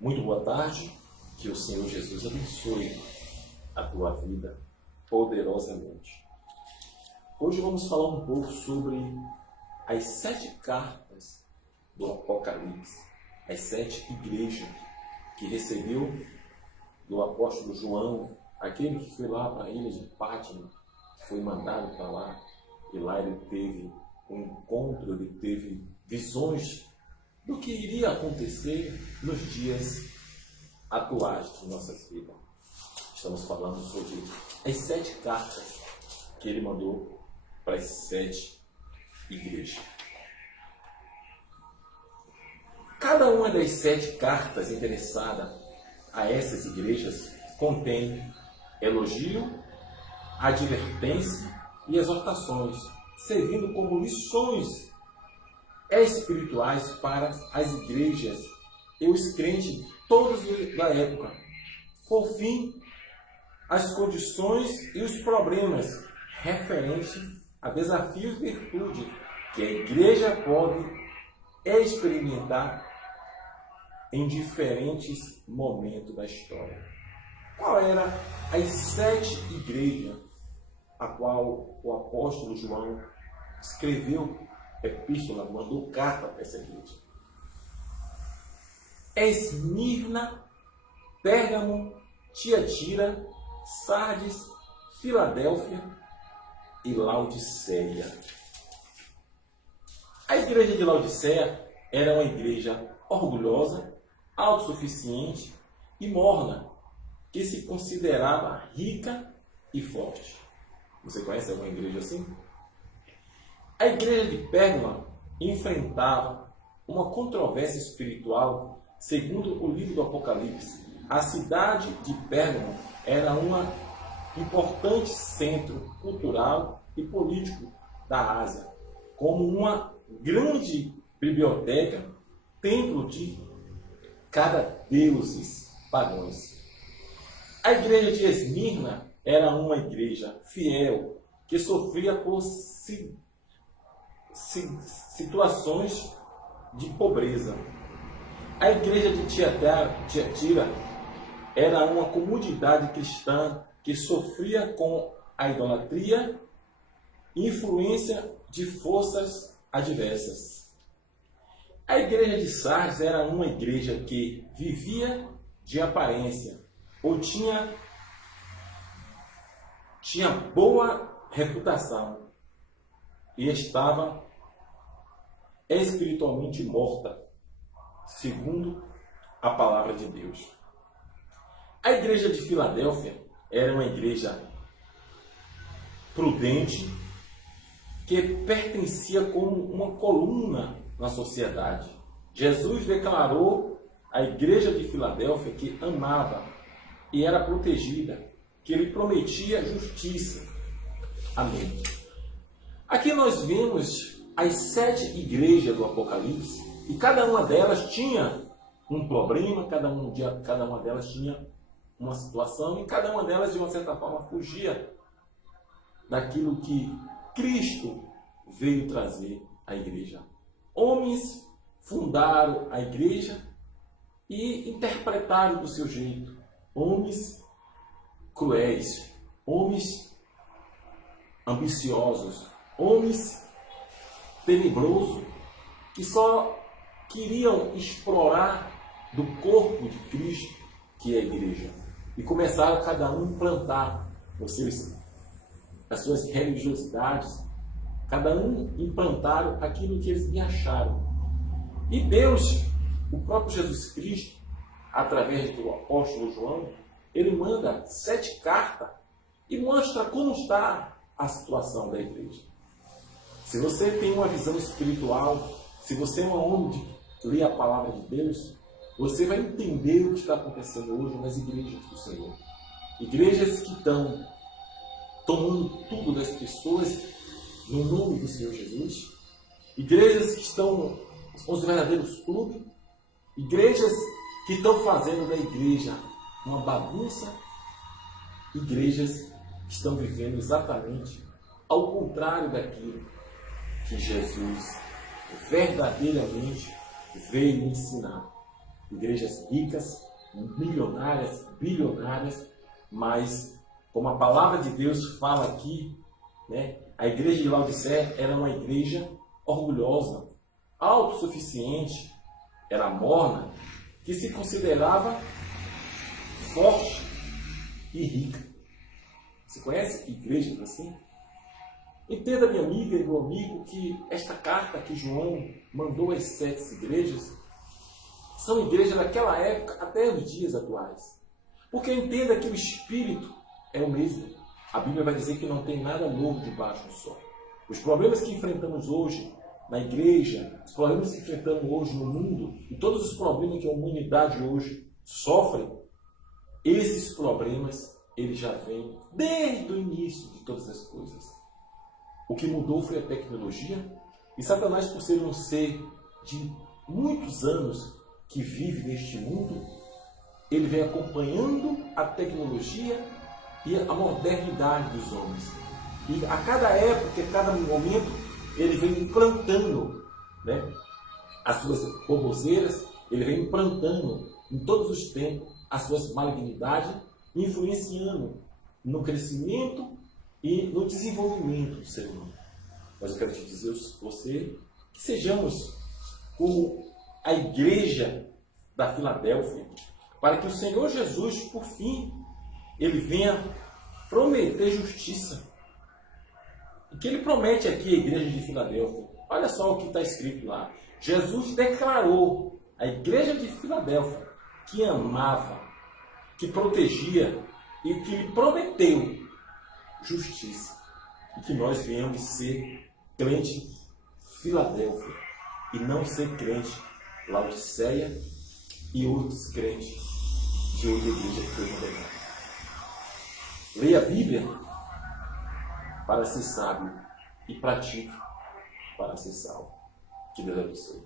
Muito boa tarde, que o Senhor Jesus abençoe a tua vida poderosamente. Hoje vamos falar um pouco sobre as 7 cartas do Apocalipse, as 7 igrejas que recebeu do apóstolo João, aquele que foi lá para a ilha de Pátmos, foi mandado para lá, e lá ele teve um encontro, ele teve visões do que iria acontecer nos dias atuais de nossas vidas. Estamos falando sobre as 7 cartas que ele mandou para as 7 igrejas. Cada uma das 7 cartas endereçadas a essas igrejas contém elogio, advertência e exortações, servindo como lições espirituais para as igrejas e os crentes todos da época. Por fim, as condições e os problemas referentes a desafios e virtudes que a igreja pode experimentar em diferentes momentos da história. Qual era as 7 igrejas a qual o apóstolo João escreveu epístola, mandou carta para essa igreja? Esmirna, Pérgamo, Tiatira, Sardes, Filadélfia e Laodiceia. A igreja de Laodiceia era uma igreja orgulhosa, autossuficiente e morna, que se considerava rica e forte. Você conhece alguma igreja assim? A igreja de Pérgamo enfrentava uma controvérsia espiritual. Segundo o livro do Apocalipse, a cidade de Pérgamo era um importante centro cultural e político da Ásia, como uma grande biblioteca, templo de cada deuses pagãos. A igreja de Esmirna era uma igreja fiel que sofria por situações de pobreza. A igreja de Tiatira era uma comunidade cristã que sofria com a idolatria e influência de forças adversas. A igreja de Sardes era uma igreja que vivia de aparência ou tinha boa reputação e estava espiritualmente morta, segundo a palavra de Deus. A igreja de Filadélfia era uma igreja prudente que pertencia como uma coluna na sociedade. Jesus declarou à igreja de Filadélfia que amava e era protegida, que ele prometia justiça. Amém. Aqui nós vemos as 7 igrejas do Apocalipse, e cada uma delas tinha um problema, cada uma delas tinha uma situação, e cada uma delas, de uma certa forma, fugia daquilo que Cristo veio trazer à igreja. Homens fundaram a igreja e interpretaram do seu jeito. Homens cruéis, homens ambiciosos, homens tenebrosos, que só queriam explorar do corpo de Cristo, que é a igreja, e começaram cada um a implantar as suas religiosidades, cada um implantaram aquilo que eles acharam. E Deus, o próprio Jesus Cristo, através do apóstolo João, ele manda 7 cartas e mostra como está a situação da igreja. Se você tem uma visão espiritual, se você é um homem que lê a palavra de Deus, você vai entender o que está acontecendo hoje nas igrejas do Senhor. Igrejas que estão tomando tudo das pessoas no nome do Senhor Jesus. Igrejas que estão os verdadeiros clubes. Igrejas que estão fazendo da igreja uma bagunça. Igrejas que estão vivendo exatamente ao contrário daquilo que Jesus verdadeiramente veio ensinar. igrejas ricas, milionárias, bilionárias, mas como a palavra de Deus fala aqui, né, a igreja de Laodiceia era uma igreja orgulhosa, autossuficiente, era morna, que se considerava forte e rica. Você conhece igrejas assim? Entenda, minha amiga e meu amigo, que esta carta que João mandou às 7 igrejas são igrejas daquela época até os dias atuais. Porque entenda que o Espírito é o mesmo. A Bíblia vai dizer que não tem nada novo debaixo do sol. Os problemas que enfrentamos hoje na igreja, os problemas que enfrentamos hoje no mundo, e todos os problemas que a humanidade hoje sofre, esses problemas, eles já vêm desde o início de todas as coisas. O que mudou foi a tecnologia, e Satanás, por ser um ser de muitos anos que vive neste mundo, ele vem acompanhando a tecnologia e a modernidade dos homens. E a cada época, a cada momento, ele vem implantando, né, as suas baboseiras, ele vem implantando em todos os tempos as suas malignidades, influenciando no crescimento e no desenvolvimento do ser humano. Mas eu quero te dizer a você que sejamos como a igreja da Filadélfia, para que o Senhor Jesus, por fim, ele venha prometer justiça. O que ele promete aqui à igreja de Filadélfia? Olha só o que está escrito lá. Jesus declarou à igreja de Filadélfia que amava, que protegia e que lhe prometeu justiça. E que nós venhamos ser crente Filadélfia e não ser crente Laodiceia e outros crentes de outra igreja que foi condenada. Leia a Bíblia para ser sábio e pratique para ser salvo. Que Deus abençoe.